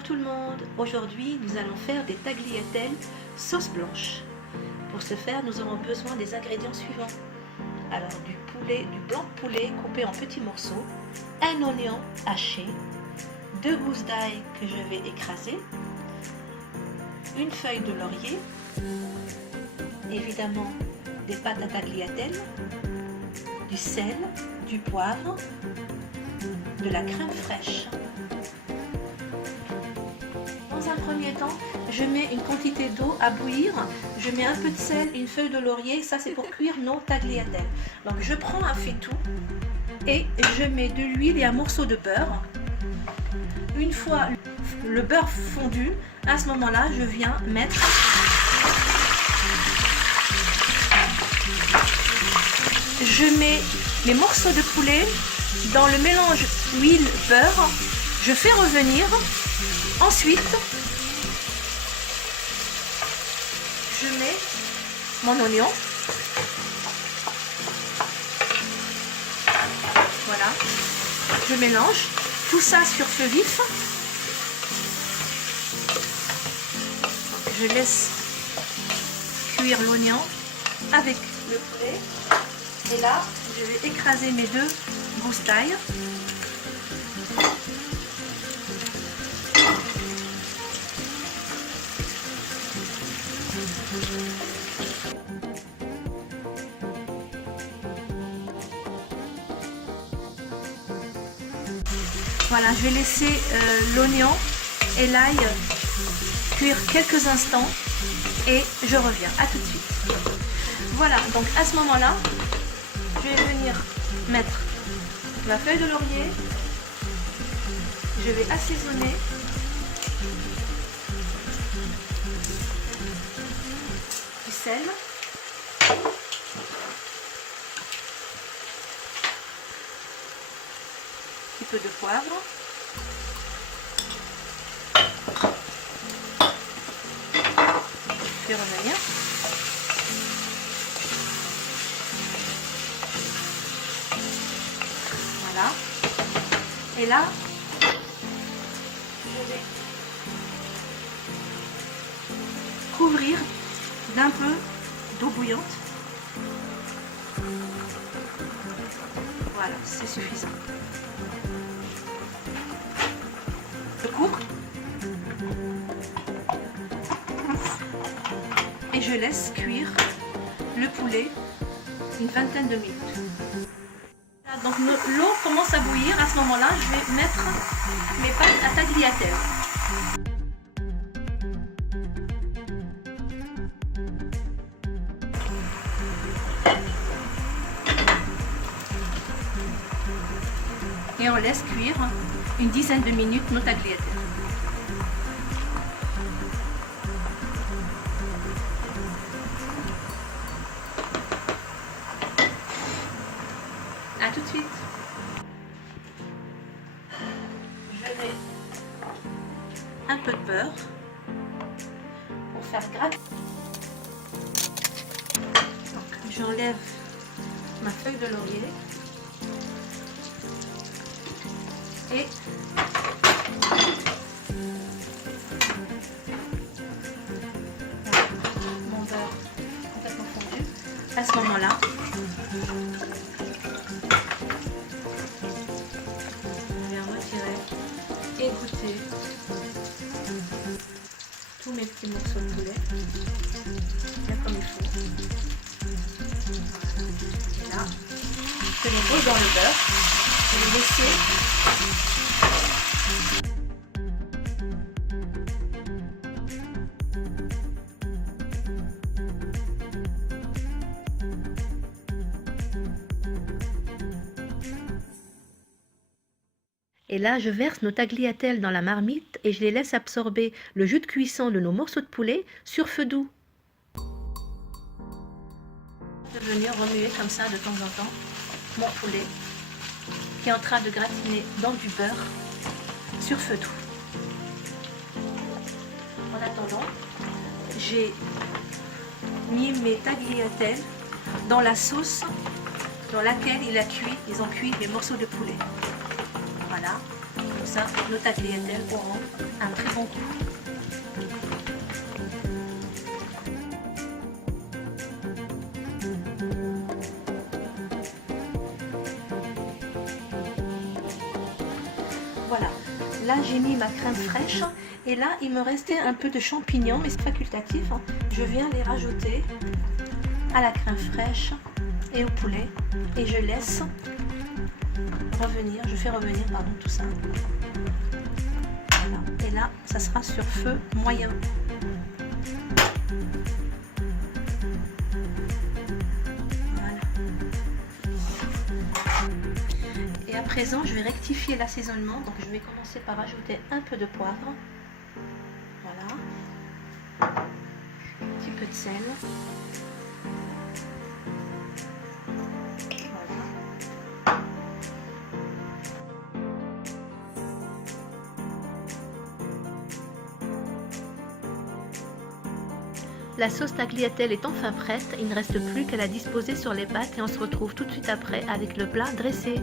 Bonjour tout le monde, aujourd'hui nous allons faire des tagliatelles sauce blanche. Pour ce faire nous aurons besoin des ingrédients suivants. Alors du blanc de poulet coupé en petits morceaux, un oignon haché, 2 gousses d'ail que je vais écraser, une feuille de laurier, évidemment des pâtes à tagliatelle, du sel, du poivre, de la crème fraîche. Dans un premier temps, je mets une quantité d'eau à bouillir, je mets un peu de sel et une feuille de laurier, ça c'est pour cuire nos tagliatelles. Donc je prends un faitout et je mets de l'huile et un morceau de beurre. Une fois le beurre fondu, à ce moment-là, je viens mettre je mets les morceaux de poulet dans le mélange huile-beurre, je fais revenir. Ensuite, je mets mon oignon. Voilà. Je mélange tout ça sur feu vif. Je laisse cuire l'oignon avec le poulet. Et là, je vais écraser mes 2 gousses d'ail. Voilà, je vais laisser l'oignon et l'ail cuire quelques instants et je reviens. À tout de suite. Voilà, donc à ce moment-là, je vais venir mettre ma feuille de laurier. Je vais assaisonner. Du sel. Un peu de poivre, je vais revenir. Voilà. Et là, je vais couvrir d'un peu d'eau bouillante. Voilà, c'est suffisant. Je couvre et je laisse cuire le poulet une vingtaine de minutes. Donc l'eau commence à bouillir, à ce moment-là je vais mettre mes pâtes à tagliatelle. Et on laisse cuire une dizaine de minutes nos tagliatelles. A tout de suite. Je mets un peu de beurre pour faire gratter. J'enlève ma feuille de laurier. Et mon beurre complètement fondu. À ce moment-là, je vais retirer et goûter tous mes petits morceaux de poulet, bien comme il faut. Et là, je les pose dans le beurre et les laisser. Et là, je verse nos tagliatelles dans la marmite et je les laisse absorber le jus de cuisson de nos morceaux de poulet sur feu doux. Je vais venir remuer comme ça de temps en temps mon poulet qui est en train de gratiner dans du beurre sur feu doux. En attendant, j'ai mis mes tagliatelles dans la sauce dans laquelle ils ont cuit les morceaux de poulet. Voilà. Comme ça, nos tagliatelles auront un très bon goût. Voilà, là j'ai mis ma crème fraîche et là il me restait un peu de champignons, mais c'est facultatif. Je viens les rajouter à la crème fraîche et au poulet et je laisse revenir, je fais revenir pardon, tout ça. Voilà. Et là ça sera sur feu moyen. Et à présent, je vais rectifier l'assaisonnement. Donc, je vais commencer par ajouter un peu de poivre. Voilà. Un petit peu de sel. Voilà. La sauce tagliatelle est enfin prête. Il ne reste plus qu'à la disposer sur les pâtes et on se retrouve tout de suite après avec le plat dressé.